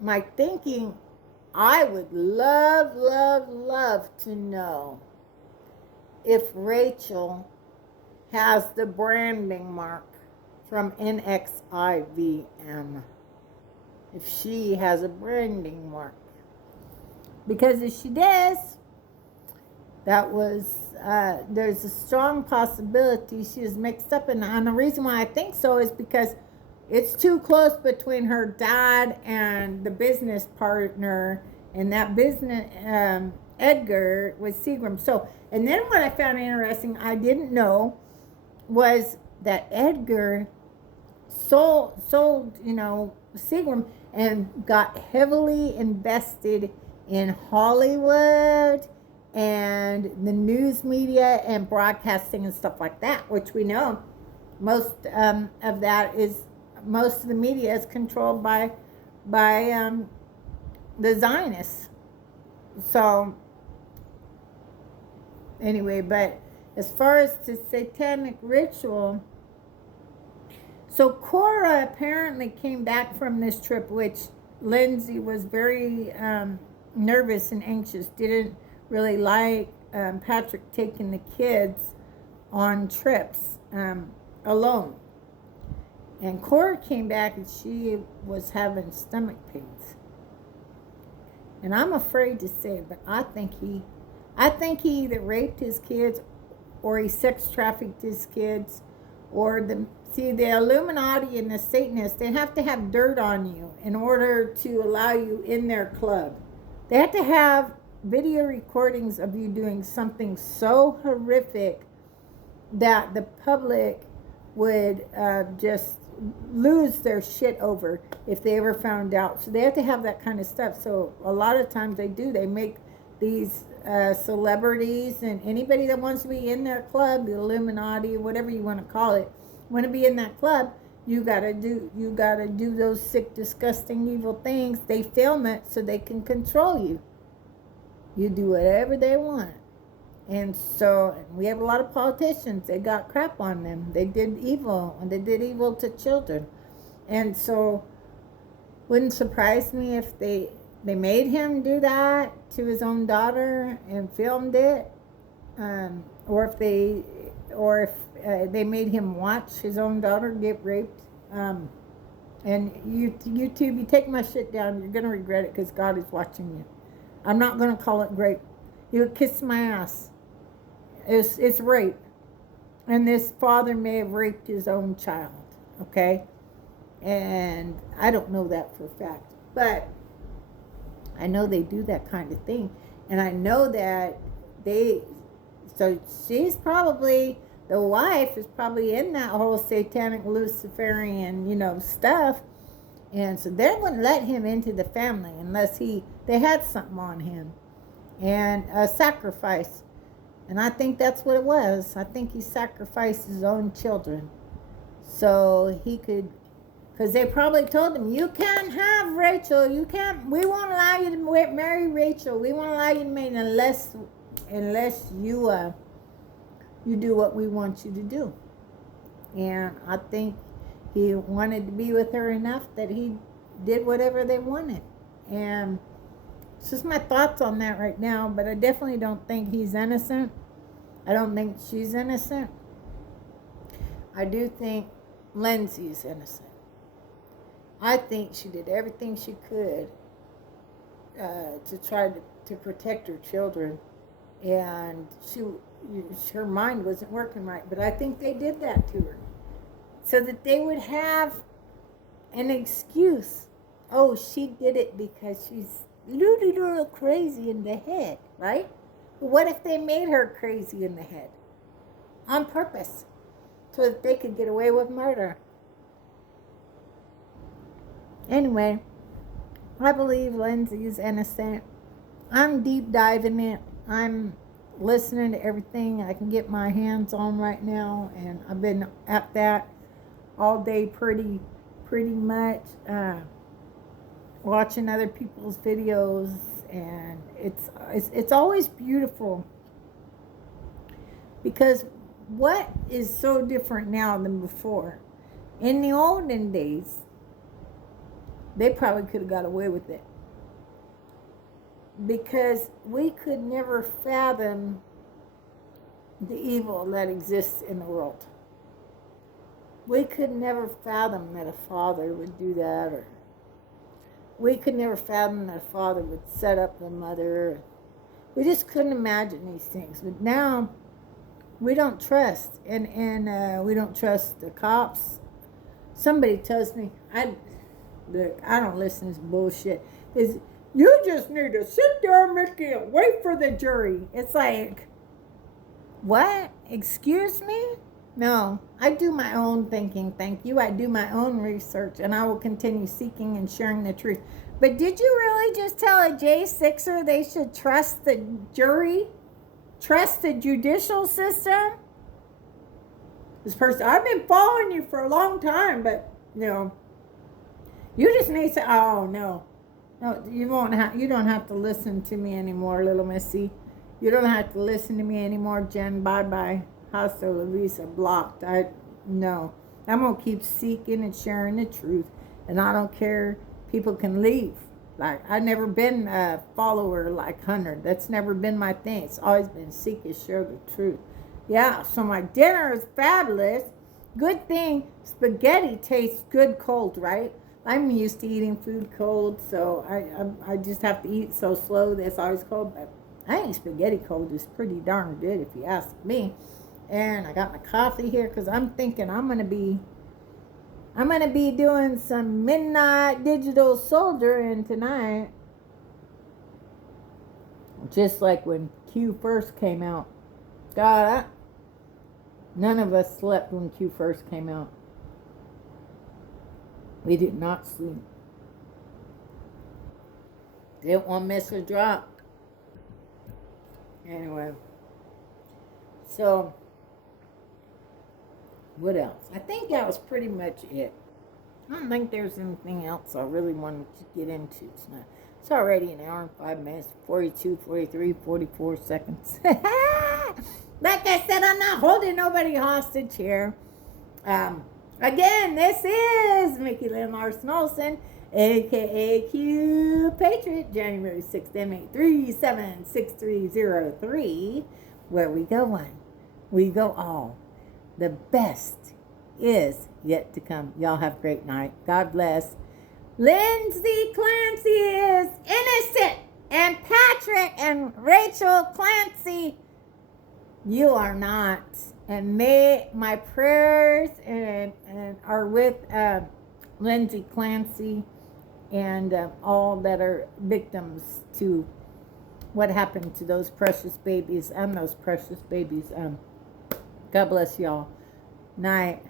my thinking, I would love, love, love to know if Rachel has the branding mark from NXIVM. If she has a branding mark. Because if she does, that was, there's a strong possibility she is mixed up. And the reason why I think so is because it's too close between her dad and the business partner, and that business, Edgar, was Seagram. So, and then what I found interesting, I didn't know, was that Edgar sold Seagram and got heavily invested in Hollywood and the news media and broadcasting and stuff like that, which we know most of the media is controlled by the Zionists. So anyway, but as far as the satanic ritual, so Cora apparently came back from this trip, which Lindsay was very nervous and anxious, didn't really like Patrick taking the kids on trips. alone. And Cora came back and she was having stomach pains. And I'm afraid to say it, but I think he either raped his kids or he sex trafficked his kids, or the Illuminati and the Satanists, they have to have dirt on you in order to allow you in their club. They have to have video recordings of you doing something so horrific that the public would just lose their shit over if they ever found out. So they have to have that kind of stuff. So a lot of times they make these celebrities and anybody that wants to be in their club, the Illuminati, whatever you want to call it, want to be in that club, you gotta do those sick, disgusting, evil things. They film it so they can control you. You do whatever they want. And so we have a lot of politicians. They got crap on them. They did evil, and they did evil to children. And so wouldn't surprise me if they made him do that to his own daughter and filmed it, or if they made him watch his own daughter get raped. And YouTube, you take my shit down, you're gonna regret it because God is watching you. I'm not gonna call it rape. You would kiss my ass. It's rape, and this father may have raped his own child. Okay, and I don't know that for a fact, but I know they do that kind of thing, and I know that so she's probably, the wife is probably in that whole satanic Luciferian, stuff, and so they wouldn't let him into the family unless they had something on him, and a sacrifice, and I think that's what it was. I think he sacrificed his own children so he could. Because they probably told him, you can't have Rachel. We won't allow you to marry Rachel. We won't allow you to marry unless you do what we want you to do. And I think he wanted to be with her enough that he did whatever they wanted. And it's just my thoughts on that right now. But I definitely don't think he's innocent. I don't think she's innocent. I do think Lindsay's innocent. I think she did everything she could to try to protect her children, and her mind wasn't working right. But I think they did that to her so that they would have an excuse. Oh, she did it because she's a little crazy in the head, right? But what if they made her crazy in the head on purpose so that they could get away with murder? Anyway, I believe Lindsay is innocent. I'm deep diving it. I'm listening to everything I can get my hands on right now, and I've been at that all day pretty much, watching other people's videos, and it's always beautiful, because what is so different now than before? In the olden days, they probably could have got away with it, because we could never fathom the evil that exists in the world. We could never fathom that a father would do that, or we could never fathom that a father would set up the mother. We just couldn't imagine these things. But now we don't trust, and we don't trust the cops. Somebody tells me, look, I don't listen to this bullshit. You just need to sit there, Mickey, and wait for the jury. It's like, what? Excuse me? No, I do my own thinking, thank you. I do my own research, and I will continue seeking and sharing the truth. But did you really just tell a J6er they should trust the jury? Trust the judicial system? This person, I've been following you for a long time, but, you just need to, oh, no, you don't have to listen to me anymore, little missy. You don't have to listen to me anymore, Jen. Bye-bye. Hasta la vista, blocked. No. I'm going to keep seeking and sharing the truth, and I don't care. People can leave. Like, I've never been a follower like Hunter. That's never been my thing. It's always been seek and share the truth. Yeah, so my dinner is fabulous. Good thing spaghetti tastes good cold, right? I'm used to eating food cold, so I just have to eat so slow that's always cold. But I think spaghetti cold is pretty darn good if you ask me. And I got my coffee here because I'm thinking I'm gonna be doing some midnight digital soldiering tonight, just like when Q first came out. God, none of us slept when Q first came out. We did not sleep. Didn't want to miss a drop. Anyway, so what else? I think that was pretty much it. I don't think there's anything else I really wanted to get into tonight. It's already an hour and 5 minutes, 42, 43, 44 seconds. Like I said, I'm not holding nobody hostage here. Again, this is Mickey Lynn Larson-Olson, aka Q Patriot, January 6th, M8376303, where we go one, we go all. The best is yet to come. Y'all have a great night. God bless. Lindsay Clancy is innocent, and Patrick and Rachel Clancy, you are not. And may my prayers and are with Lindsay Clancy and all that are victims to what happened to those precious babies and those precious babies. God bless y'all. Night.